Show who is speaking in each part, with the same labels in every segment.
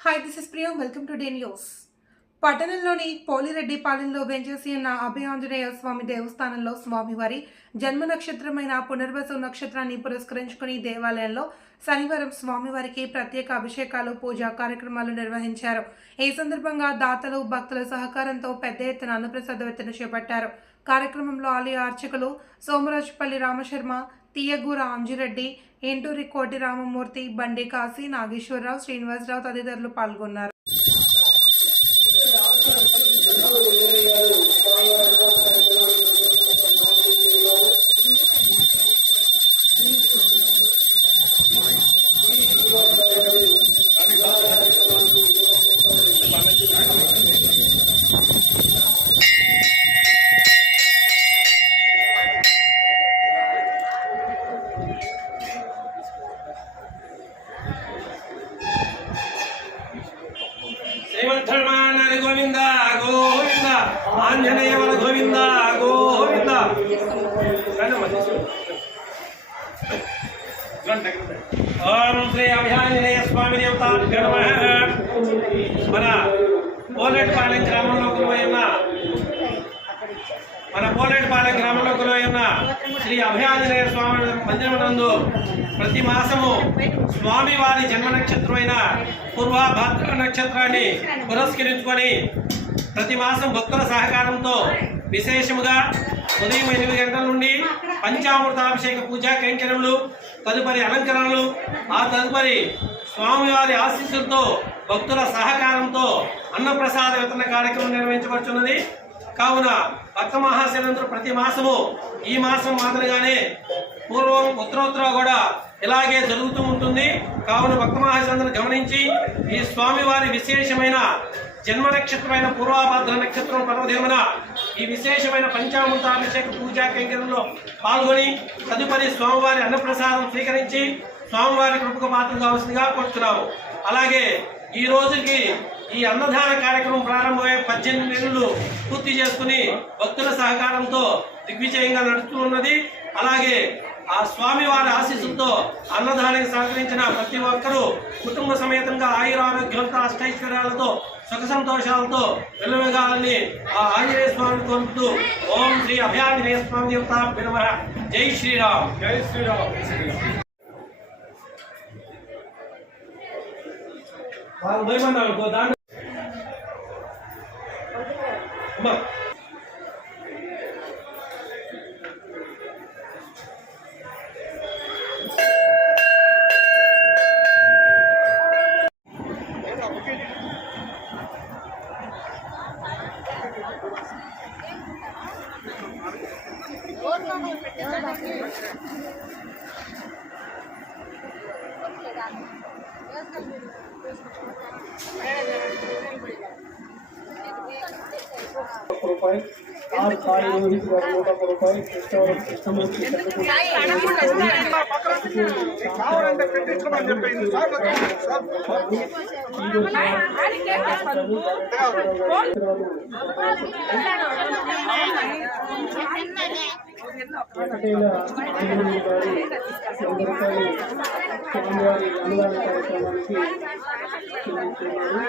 Speaker 1: Hi this is Priya welcome to day news పట్టణంలోని పోలిరెడ్డిపాలెంలో వెంచేసి ఉన్న అభయాంజనేయ స్వామి దేవస్థానంలో స్వామివారి జన్మ నక్షత్రమైన పునర్వసు నక్షత్రాన్ని పురస్కరించుకుని దేవాలయంలో శనివారం స్వామివారికి ప్రత్యేక అభిషేకాలు పూజా కార్యక్రమాలు నిర్వహించారు. ఈ సందర్భంగా దాతలు భక్తుల సహకారంతో పెద్ద ఎత్తున అన్నప్రసాద విత్తన చేపట్టారు. కార్యక్రమంలో ఆలయ అర్చకులు సోమరాజుపల్లి రామశర్మ తీయగు రాంజిరెడ్డి ఏంటూరి కోటి రామమూర్తి బండి కాశీ నాగేశ్వరరావు శ్రీనివాసరావు తదితరులు పాల్గొన్నారు.
Speaker 2: శ్రీమద్ధర్మానారి గోవింద గోవింద. ఆంజనేయవన గోవింద గోవింద. రండమ్మ, తీసుకో. రండి, ఓం శ్రీ స్వామి ఉన్న మన పోలేటిపాలెం గ్రామంలో ఉన్న శ్రీ అభయాంజనేయ స్వామి మందిరమునందు ప్రతి మాసము స్వామివారి జన్మ నక్షత్రమైన పూర్వభాద్ర నక్షత్రాన్ని పురస్కరించుకొని ప్రతి మాసం భక్తుల సహకారంతో విశేషముగా ఉదయం ఎనిమిది గంటల నుండి పంచామృతాభిషేక పూజా కైంకర్యములు తదుపరి అలంకరణలు ఆ తదుపరి స్వామివారి ఆశీస్సులతో భక్తుల సహకారంతో అన్నప్రసాద వితరణ కార్యక్రమం నిర్వహించబడుతున్నది కావున భక్త మహాశనందరూ ప్రతి మాసము ఈ మాసం మాదిరిగానే పూర్వం ఉత్తరోత్తర కూడా ఇలాగే జరుగుతూ ఉంటుంది. కావున భక్త మహాశనందరూ గమనించి ఈ స్వామివారి విశేషమైన జన్మ నక్షత్రమైన పూర్వాభద్ర నక్షత్రం పర్వదేమన ఈ విశేషమైన పంచామృతాభిషేక పూజా కైంకర్యంలో పాల్గొని తదుపరి స్వామివారి అన్నప్రసాదం స్వీకరించి స్వామివారి కృపకు పాత్ర కావాల్సిందిగా కోరుతున్నాము అలాగే ఈ రోజుకి ఈ అన్నదాన కార్యక్రమం ప్రారంభమయ్యే పద్దెనిమిది నెలలు పూర్తి చేసుకుని భక్తుల సహకారంతో దిగ్విజయంగా నడుస్తూ ఉన్నది. అలాగే ఆ స్వామి వారి ఆశీస్సులతో అన్నదానానికి సహకరించిన ప్రతి ఒక్కరూ కుటుంబ సమేతంగా ఆయుర ఆరోగ్యంతో అష్టైశ్వర్యాలతో సుఖ సంతోషాలతో వెలువగాలని ఆ ఆంజనేయ స్వామిని కోరుతూ ఓం శ్రీ అభయాంజనేయ స్వామి దేవత జై శ్రీరామ్. జై శ్రీరామ్. వాళ్ళు భయపడ్డారు దాన్ని అమ్మా
Speaker 3: ఒక్క profile ఆరు సాయి రోహిత్ గారు నూట ఒక్క రూపాయి కృష్ణవరం కృష్ణమూర్తి వెంకటేల ఆంజనేయ గారు వంద రూపాయలు స్వామివారి అన్నదాన కార్యక్రమానికి చెల్లించున్నారు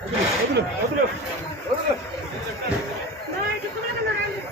Speaker 3: స్వామివారి అన్నదాన